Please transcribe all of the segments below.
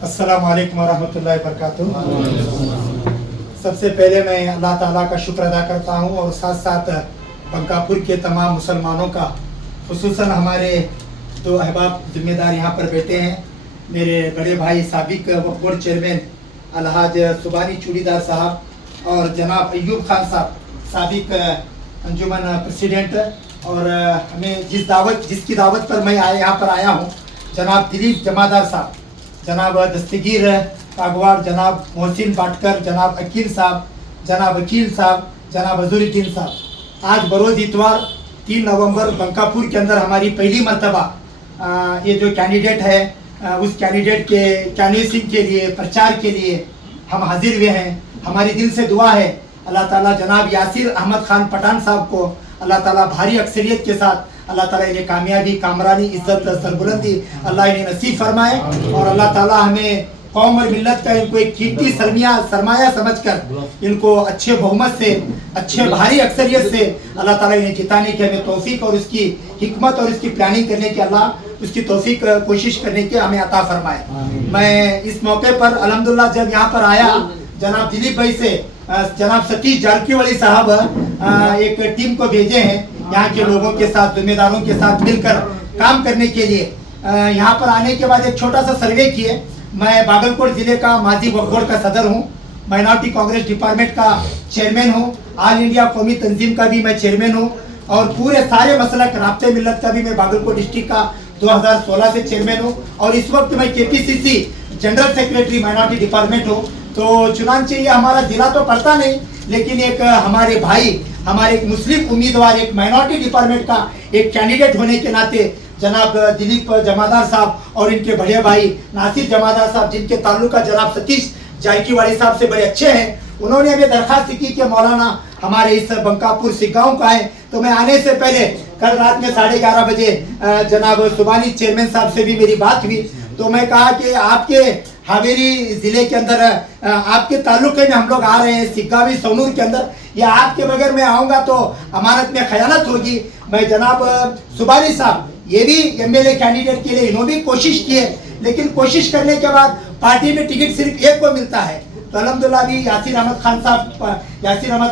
अस्सलाम वालेकुम वरहमतुल्लाहि वबरकातुहू। सबसे पहले मैं अल्लाह ताला का शुक्र अदा करता हूँ और साथ साथ बंकापुर के तमाम मुसलमानों का, खुसूसन हमारे दो अहबाब जिम्मेदार यहाँ पर बैठे हैं, मेरे बड़े भाई साबिक वक्फ बोर्ड चेयरमैन अलहाज सुबानी चूड़ीदार साहब और जनाब अयूब खान साहब साबिक अंजुमन प्रेसिडेंट, और हमें जिसकी दावत पर मैं यहाँ पर आया हूँ, जनाब दिलीप जमादार साहब, जनाब दस्तगीर कागवाड़, जनाब मोहसिन पाटकर, जनाब अकील साहब, जनाब वकील साहब, जनाब अजहरुद्दीन साहब। आज बरोज़ इतवार 3 नवंबर बंकापुर के अंदर हमारी पहली मरतबा ये जो कैंडिडेट है उस कैंडिडेट के कैनवेसिंग के लिए, प्रचार के लिए हम हाजिर हुए हैं। हमारी दिल से दुआ है अल्लाह ताला जनाब यासिर अहमद खान पठान साहब को अल्लाह ताला भारी अक्सरियत के साथ अल्लाह ताला इन्हें कामयाबी, कामरानी, इज्जत, सरबुलंदी अल्लाह इन्हें नसीब फरमाए, और अल्लाह ताला हमें कौम और मिल्लत का इनको एक कीमती सरमाया समझकर इनको अच्छे बहुमत से, अच्छे भारी अक्सरियत से अल्लाह ताला इन्हें जिताने की हमें तौफीक और उसकी हिकमत और उसकी प्लानिंग करने की अल्लाह उसकी तौफीक कोशिश करने की हमें अता फरमाए। मैं इस मौके पर अल्हम्दुलिल्लाह जब यहाँ पर आया, जनाब दिलीप भाई से जनाब सतीश जारकीहोली साहब एक टीम को भेजे हैं यहाँ के लोगों के साथ, जिम्मेदारों के साथ मिलकर काम करने के लिए। यहाँ पर आने के बाद एक छोटा सा सर्वे किए। मैं बागलकोट ज़िले का माजी वक्फ बोर्ड का सदर हूँ, माइनॉरिटी कांग्रेस डिपार्टमेंट का चेयरमैन हूँ, ऑल इंडिया कौमी तंजीम का भी मैं चेयरमैन हूँ, और पूरे सारे मसलक राब्ते मिल्लत का भी मैं बागलकोट डिस्ट्रिक्ट का 2016 से चेयरमैन हूँ, और इस वक्त मैं KPCC general secretary minority department हूँ। तो चुनांचे ये हमारा जिला तो पड़ता नहीं, लेकिन एक हमारे भाई, हमारे एक मुस्लिम उम्मीदवार, एक माइनॉरिटी डिपार्टमेंट का एक कैंडिडेट होने के नाते जनाब दिलीप जमादार साहब और इनके बड़े भाई नासिर जमादार साहब, जिनके ताल्लुका जनाब सतीश जायकीवाड़ी साहब से बड़े अच्छे हैं, उन्होंने हमें दरखास्त की कि मौलाना हमारे इस बंकापुर सिगांव का है। तो मैं आने से पहले कल रात में 11:30 बजे जनाब सुबानी चेयरमैन साहब से भी मेरी बात हुई। तो मैं कहा कि आपके हावेरी ज़िले के अंदर आपके ताल्लुके में हम लोग आ रहे हैं, सिग्गावी सोनूर के अंदर, या आपके बगैर मैं आऊँगा तो अमानत में खयानत होगी। मैं जनाब सुबानी साहब, ये भी MLA कैंडिडेट के लिए इन्होंने भी कोशिश की है, लेकिन कोशिश करने के बाद पार्टी में टिकट सिर्फ एक को मिलता है। तो अल्हम्दुलिल्लाह भी यासिर अहमद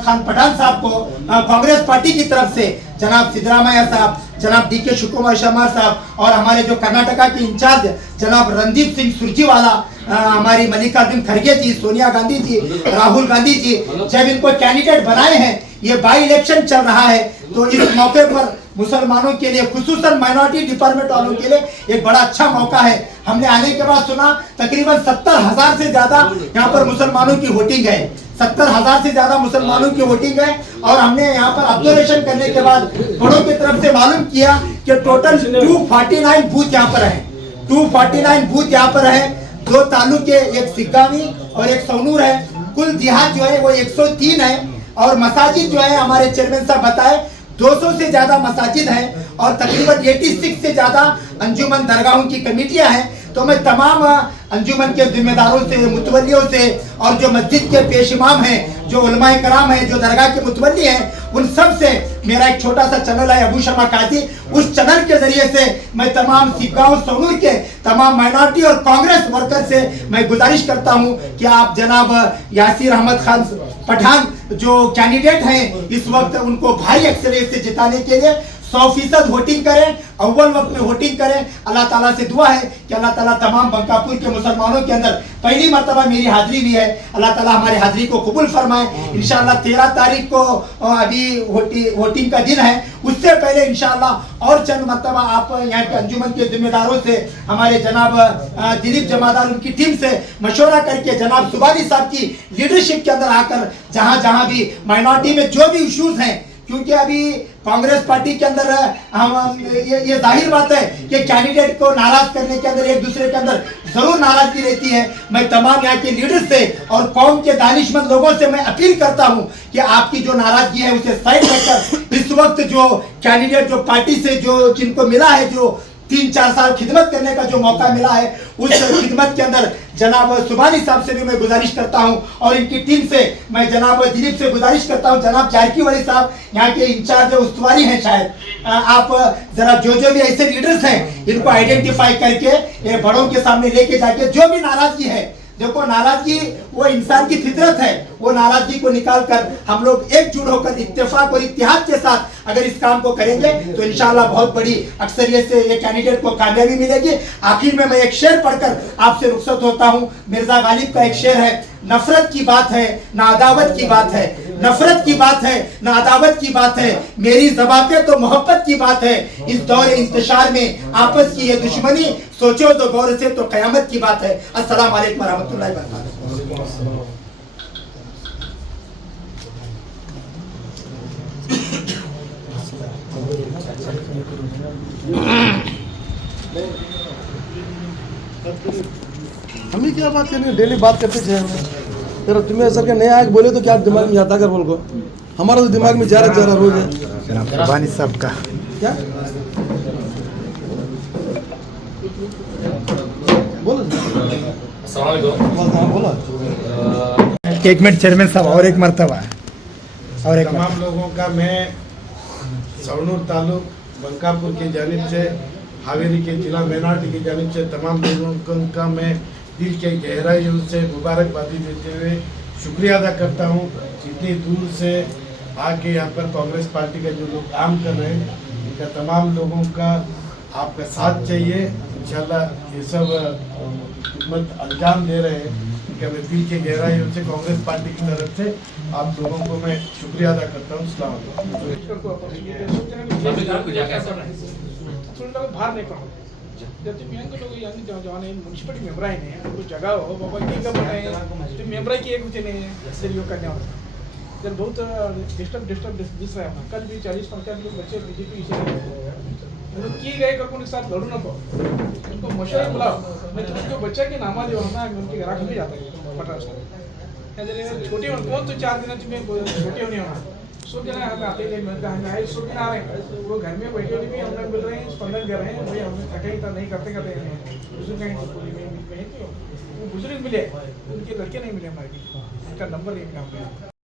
खान पठान साहब को कांग्रेस पार्टी की तरफ से जनाब सिद्धरामैया साहब, जनाब DK शिवकुमार शर्मा साहब, और हमारे जो कर्नाटका के इंचार्ज जनाब रणदीप सिंह सुरजेवाला, हमारी मल्लिकार्जुन खड़गे जी, सोनिया गांधी जी, राहुल गांधी जी, जब इनको कैंडिडेट बनाए हैं, ये बाई इलेक्शन चल रहा है, तो इस मौके पर मुसलमानों के लिए, खुसूसन माइनॉरिटी डिपार्टमेंट वालों के लिए एक बड़ा अच्छा मौका है। हमने आने के बाद सुना तकरीबन 70,000 से ज्यादा यहाँ पर मुसलमानों की वोटिंग है, 70,000 से ज्यादा मुसलमानों की वोटिंग है। और हमने यहाँ पर ऑब्जर्वेशन करने के बाद बड़ों की तरफ से मालूम किया कि टोटल 249 बूथ यहाँ पर है, 249 बूथ यहाँ पर है। 2 तालुके, एक सिग्गावी और एक सोनूर है। कुल जिहाद जो है वो 103 है, और मसाजिद जो है हमारे चेयरमैन साहब बताए 200 से ज्यादा मसाजिद हैं, और तकरीबन 86 से ज्यादा अंजुमन दरगाहों की कमेटियां हैं। तो मैं तमाम अंजुमन के जिम्मेदारों से, मुतवल्लियों से, और जो मस्जिद के पेश इमाम हैं, जो उलमाए कराम हैं, जो दरगाह के मुतवल्ली हैं, उन सब से मेरा एक छोटा सा चैनल है अबू शमा काजी, उस चैनल के जरिए से मैं तमाम सिग्गांव सोनूर के तमाम माइनॉरिटी और कांग्रेस वर्कर से मैं गुजारिश करता हूं कि आप जनाब यासिर अहमद खान पठान जो कैंडिडेट हैं इस वक्त, उनको भारी अक्सरियत से जिताने के लिए 100% वोटिंग करें, अव्वल वक्त में वोटिंग करें। अल्लाह ताला से दुआ है कि अल्लाह ताला तमाम बंकापुर के मुसलमानों के अंदर पहली मरतबा मेरी हाजिरी भी है, अल्लाह ताला हमारी हाजिरी को कबूल फरमाए। इंशाअल्लाह 13 तारीख को अभी वोटिंग का दिन है, उससे पहले इंशाअल्लाह और चंद मरतबा आप यहाँ के अंजुमन के जिम्मेदारों से, हमारे जनाब दिलीप जमादार, उनकी टीम से मशवरा करके जनाब सुबानी साहब की लीडरशिप के अंदर आकर जहाँ जहाँ भी माइनॉरिटी में जो भी इशूज हैं, क्योंकि अभी कांग्रेस पार्टी के अंदर हम ये जाहिर बात है कि कैंडिडेट को नाराज करने के अंदर एक दूसरे के अंदर जरूर नाराजगी रहती है। मैं तमाम यहाँ के लीडर से और कौम के दानिशमंद लोगों से मैं अपील करता हूँ कि आपकी जो नाराजगी है उसे साइड रखकर इस वक्त जो कैंडिडेट, जो पार्टी से जो जिनको मिला है, जो 3-4 साल खिदमत करने का जो मौका मिला है, उस खिदमत के अंदर जनाब सुबानी साहब से भी मैं गुजारिश करता हूं और इनकी टीम से मैं जनाब दिलीप से गुजारिश करता हूं, जनाब जारकीहोली साहब यहाँ के इंचार्ज उस्तुवारी हैं शायद, आप जरा जो भी ऐसे लीडर्स हैं इनको आइडेंटिफाई करके ये बड़ों के सामने लेके जाके जो भी नाराजगी है, देखो नाराजगी वो इंसान की फितरत है, वो नाराजगी को निकाल कर हम लोग एकजुट होकर इत्तेफाक और इत्तेहाद के साथ अगर इस काम को करेंगे तो इंशाल्लाह बहुत बड़ी अक्सरियत से ये कैंडिडेट को कामयाबी मिलेगी। आखिर में मैं एक शेर पढ़कर आपसे रुखसत होता हूँ। मिर्जा गालिब का एक शेर है, नफरत की बात है ना अदावत की बात है, नफरत की बात है ना अदावत की बात है, मेरी ज़बान पे तो मोहब्बत की बात है। इस दौर इंतशार में आपस की ये दुश्मनी सोचो तो गौर से तो कयामत की बात है। अस्सलाम वालेकुम रहमतुल्लाहि व बरकातहू। हम ही क्या बात करेंगे, डेली बात करते थे हम। तेरा तुम्हें असर के नहीं आए बोले तो क्या दिमाग में आता कर बोल को, हमारा तो दिमाग में जा रहा रोज है। जनाब सुबानी साहब का क्या बोलो बोलो। 1 मिनट चेयरमैन साहब, और एक मरतबा और एक तमाम लोगों का मैं सवनूर तालुक बंकापुर की जानिब से, हावेरी के जिला माइनॉरिटी की जानिब से तमाम लोगों का मैं दिल के गहराइयों से मुबारकबादी देते हुए शुक्रिया अदा करता हूँ। इतनी दूर से आके यहाँ पर कांग्रेस पार्टी का जो लोग काम कर रहे हैं, इनका तमाम लोगों का आपका साथ चाहिए। इंशाल्लाह ये सब खिदमत अंजाम दे रहे हैं, इनका मैं दिल के गहराइयों से कांग्रेस पार्टी की तरफ से आप लोगों को मैं शुक्रिया अदा करता हूँ। अस्सलाम वालेकुम। जब तुम्ही लोग यांनी जवान म्युनिसिपॅलिटी मेंबर आहे ना, तो जगह हो बाबा की का बनाए तो मेंबर की एक होते ने सहयोग करने वाला जब बहुत डिस्टर्ब दिस रहा है। कल भी 40% लोग बच्चे बीजेपी से की गए करको के साथ लड़ू नको, उनको मशवरा बुलाओ, नहीं तो जो बच्चा के नामा जो होना है उनके घर भी जाता है पटास छोटे कौन तो 4 दिन तुम्हें छोटे होने होना सब जना हमें आते हैं मिलता है, सब दिन आ रहे हैं, वो घर में बैठे भी हम लोग मिल रहे हैं, स्पंदन कर रहे हैं भाई, हमें थका ही था नहीं करते बुजुर्ग हैं वो बुजुर्ग मिले, उनके लड़के नहीं मिले हमारे, उनका नंबर नहीं मिला हमें।